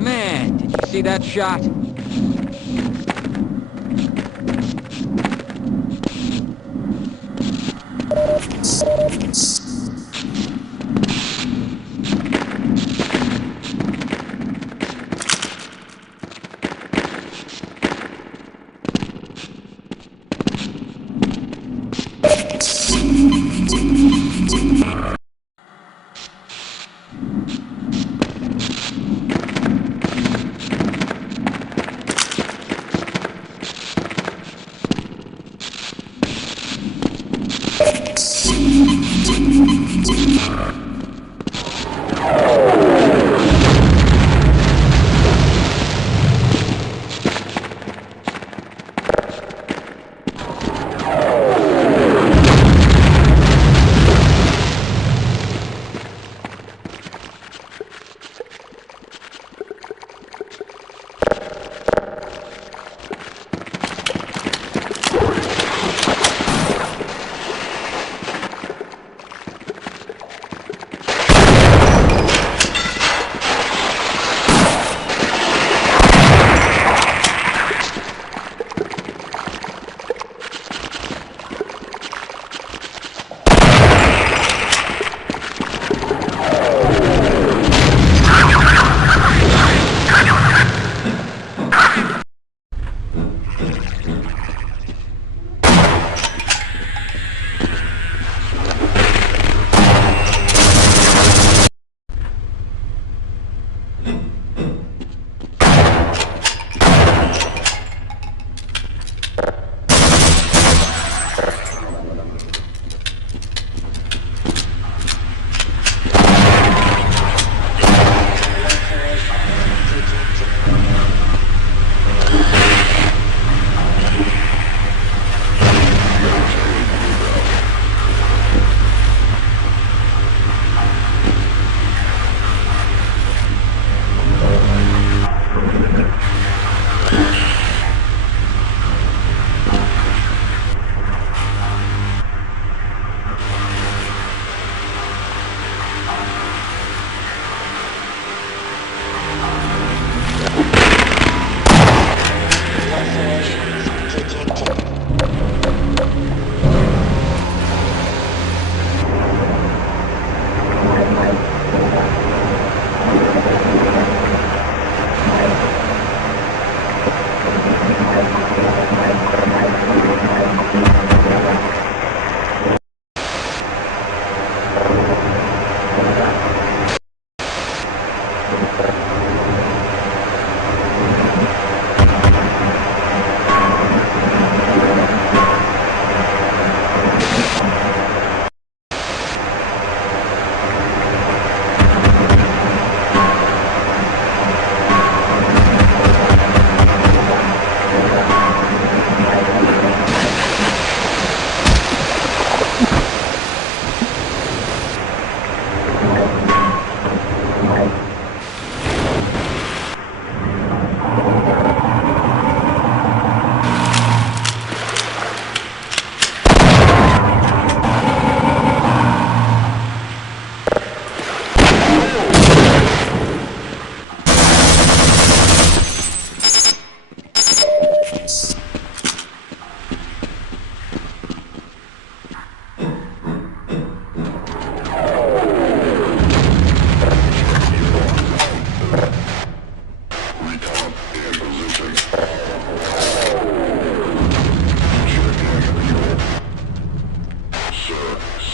Man, did you see that shot?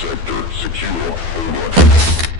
Sector secure. Over.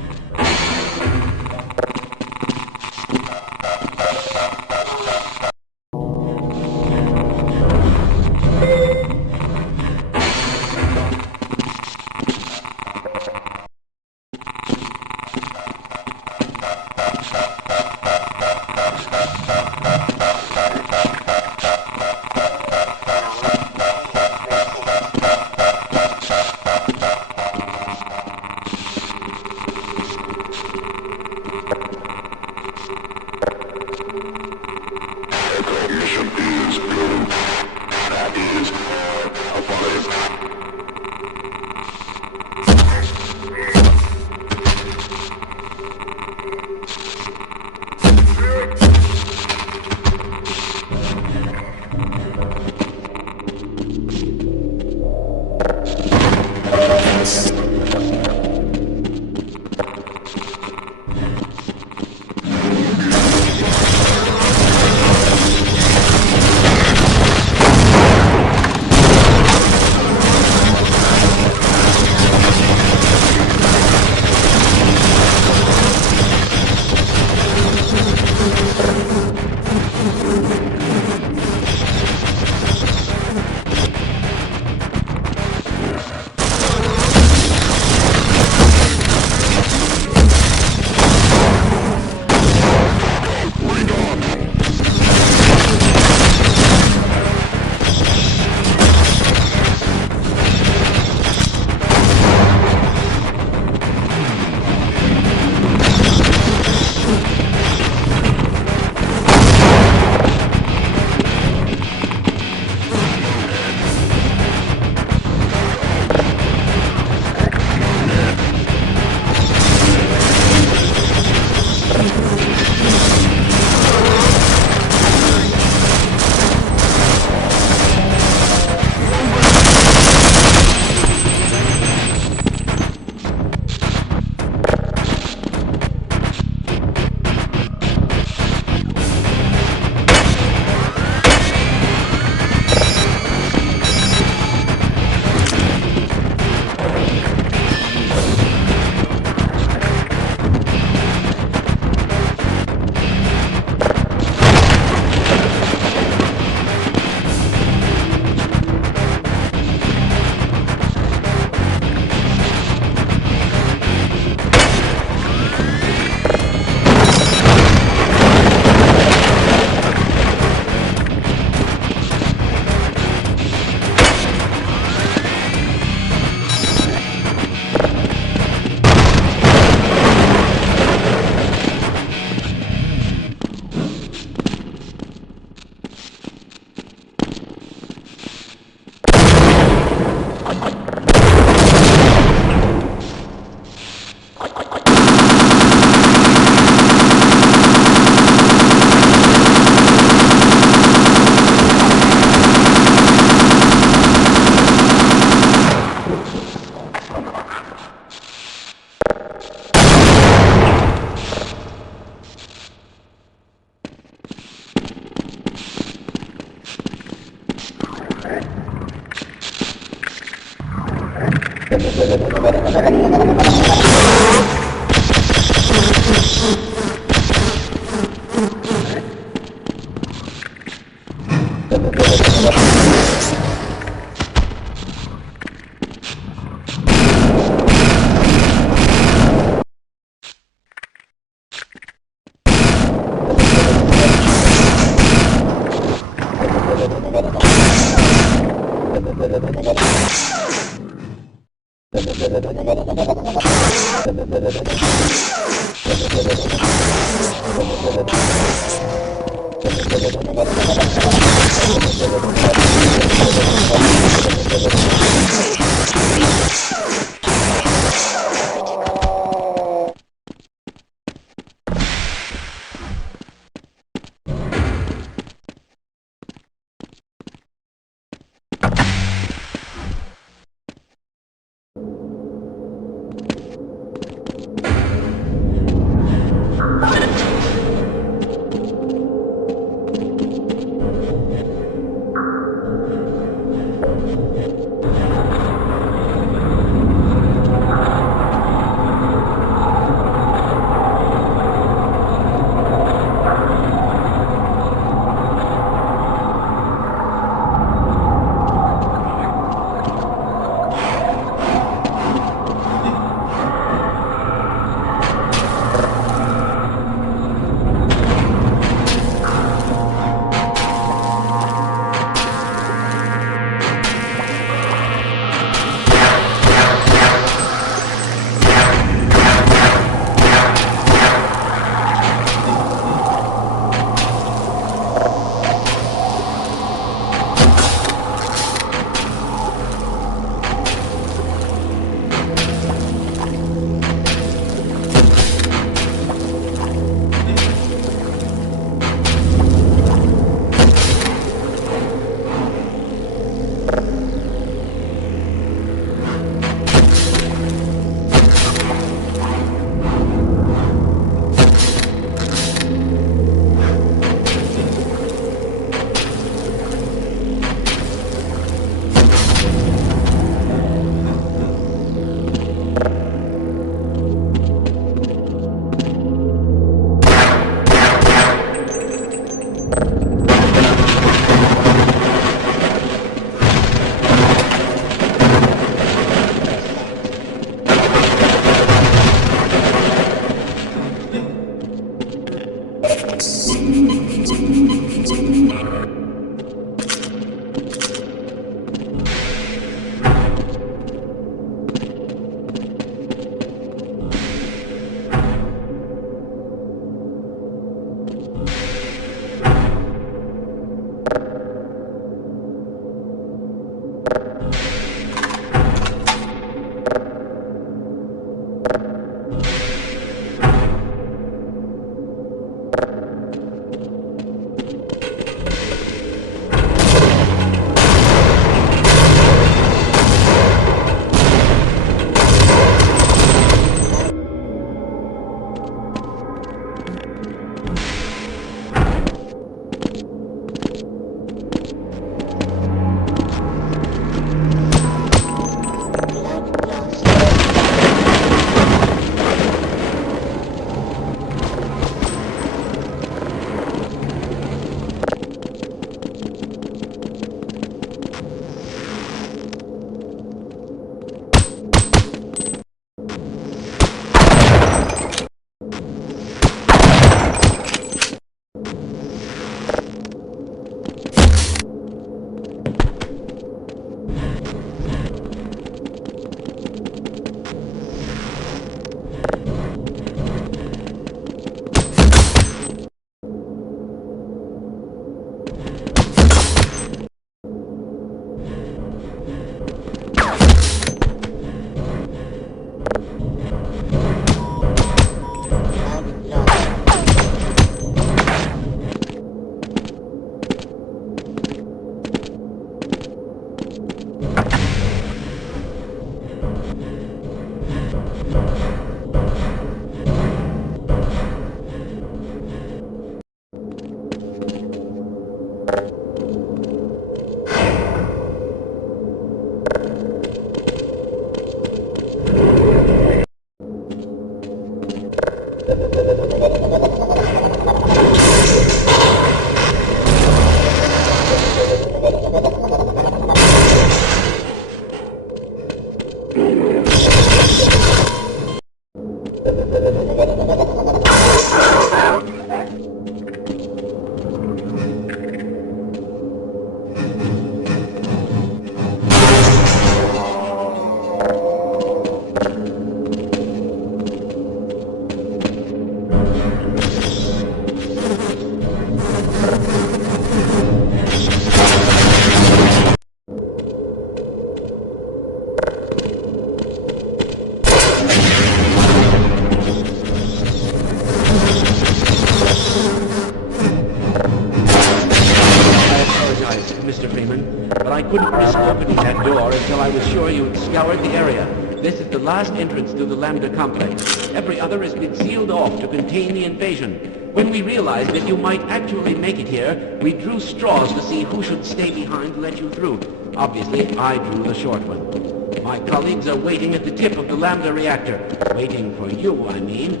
but I couldn't risk opening that door until I was sure you had scoured the area. This is the last entrance to the Lambda complex. Every other has been sealed off to contain the invasion. When we realized that you might actually make it here, we drew straws to see who should stay behind to let you through. Obviously, I drew the short one. My colleagues are waiting at the tip of the Lambda reactor. Waiting for you, I mean.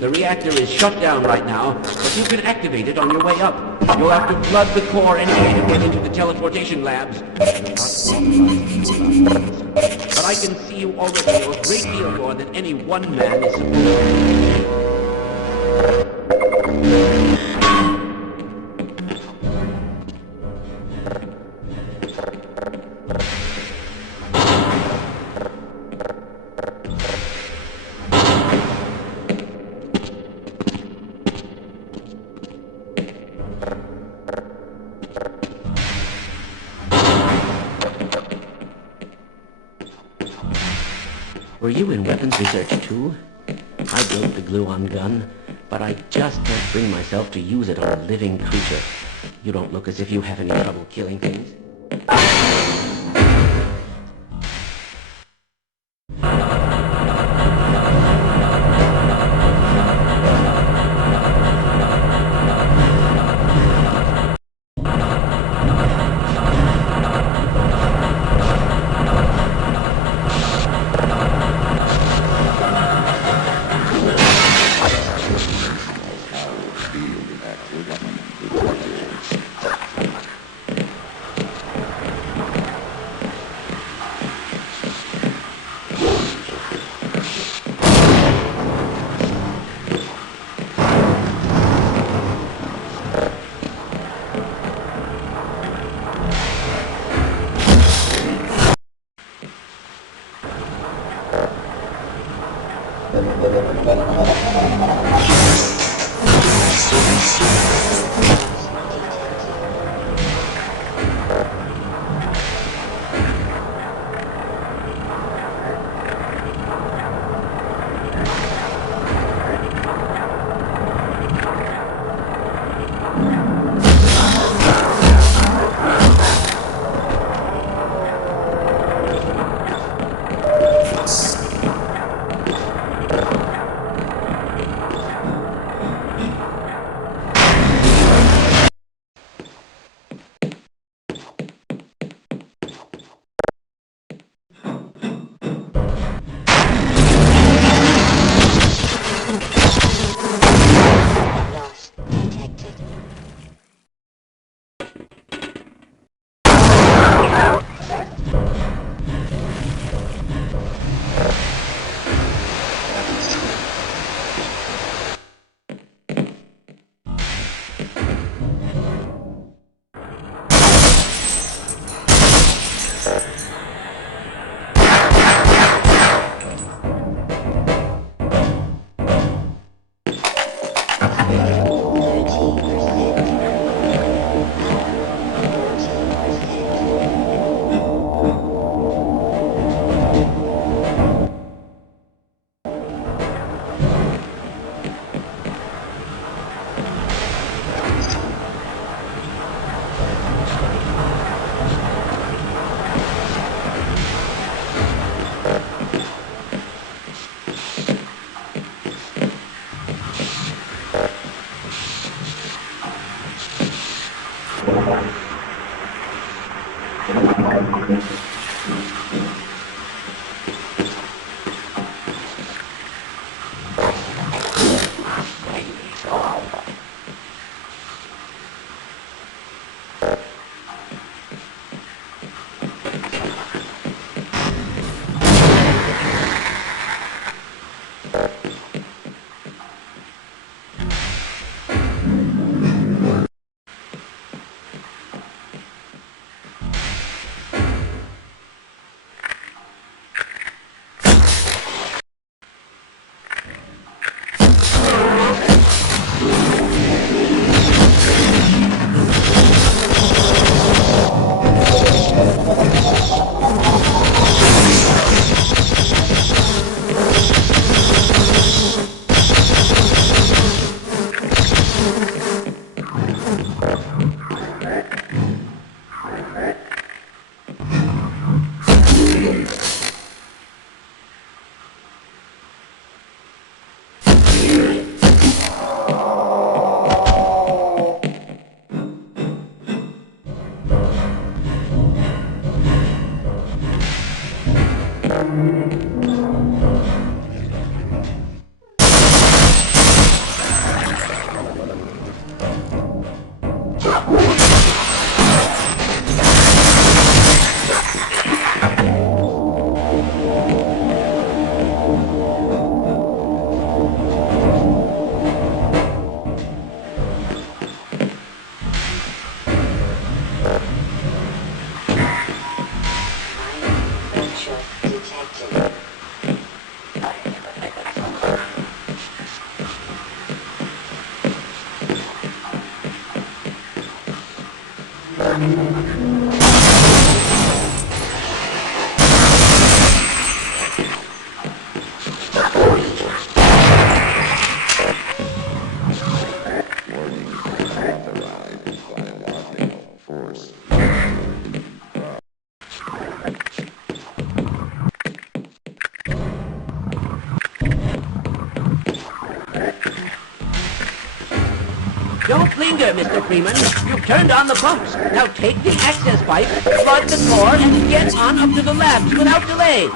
The reactor is shut down right now, but you can activate it on your way up. You'll have to flood the core anyway to get into the teleportation labs. But I can see you already know a great deal more than any one man is supposed to. Were you in weapons research too? I built the glue-on gun, but I just can't bring myself to use it on a living creature. You don't look as if you have any trouble killing things. Don't linger, Mr. Freeman. You've turned on the pumps. Now take the access pipe, plug the core, and get on up to the labs without delay.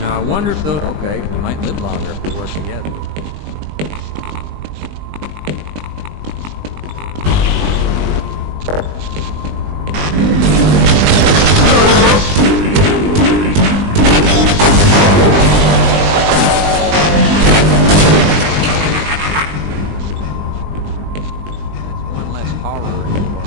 Now I wonder if those... Okay, we might live longer if we work together. That's one less horror in the world.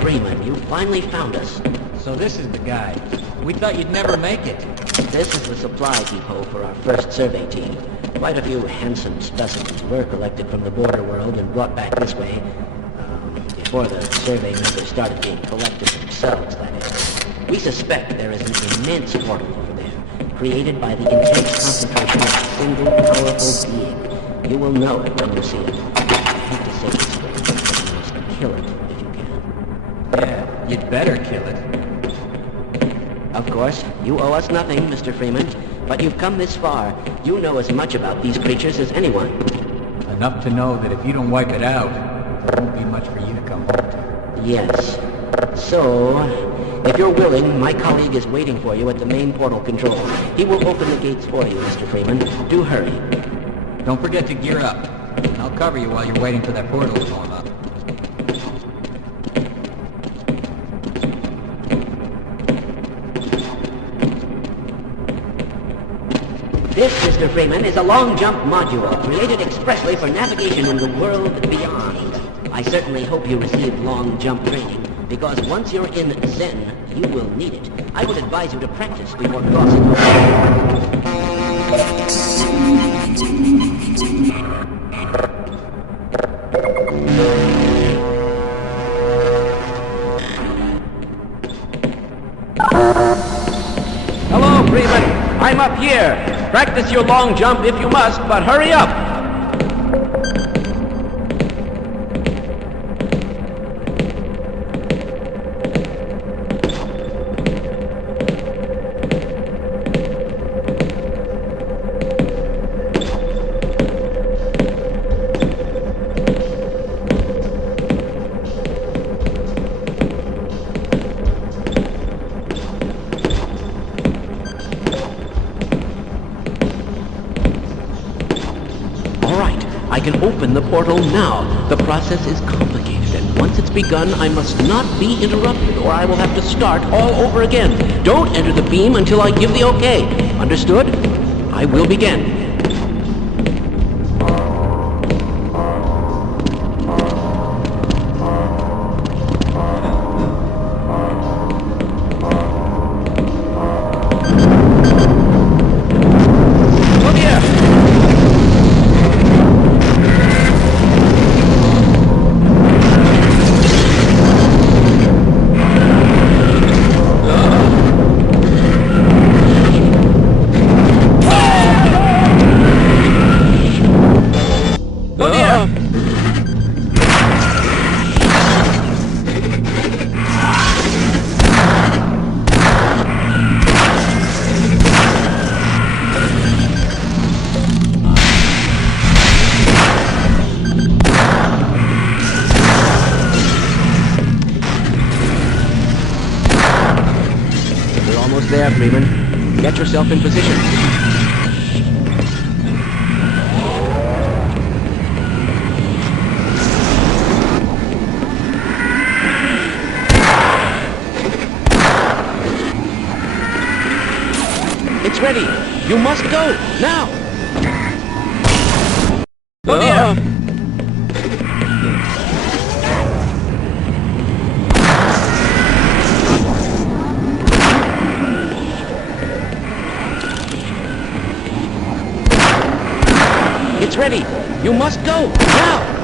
Freeman, you finally found us. So this is the guy. We thought you'd never make it. This is the supply depot for our first survey team. Quite a few handsome specimens were collected from the border world and brought back this way. Before the survey members started being collected themselves, that is. We suspect there is an immense portal over there, created by the intense concentration of a single powerful being. You will know it when you see it. I hate to say this, but you must kill it if you can. Yeah, you'd better kill it. Of course, you owe us nothing, Mr. Freeman, but you've come this far. You know as much about these creatures as anyone. Enough to know that if you don't wipe it out, there won't be much for you to come home to. Yes. So, if you're willing, my colleague is waiting for you at the main portal control. He will open the gates for you, Mr. Freeman. Do hurry. Don't forget to gear up. I'll cover you while you're waiting for that portal to warm up. This, Mr. Freeman, is a long jump module created expressly for navigation in the world beyond. I certainly hope you receive long jump training, because once you're in Zen, you will need it. I would advise you to practice before crossing over. Hello, Freeman. I'm up here. Practice your long jump if you must, but hurry up. I can open the portal now. The process is complicated, and once it's begun, I must not be interrupted, or I will have to start all over again. Don't enter the beam until I give the okay. Understood? I will begin. There, Freeman. Get yourself in position. It's ready. You must go now. Go there. It's ready. You must go now.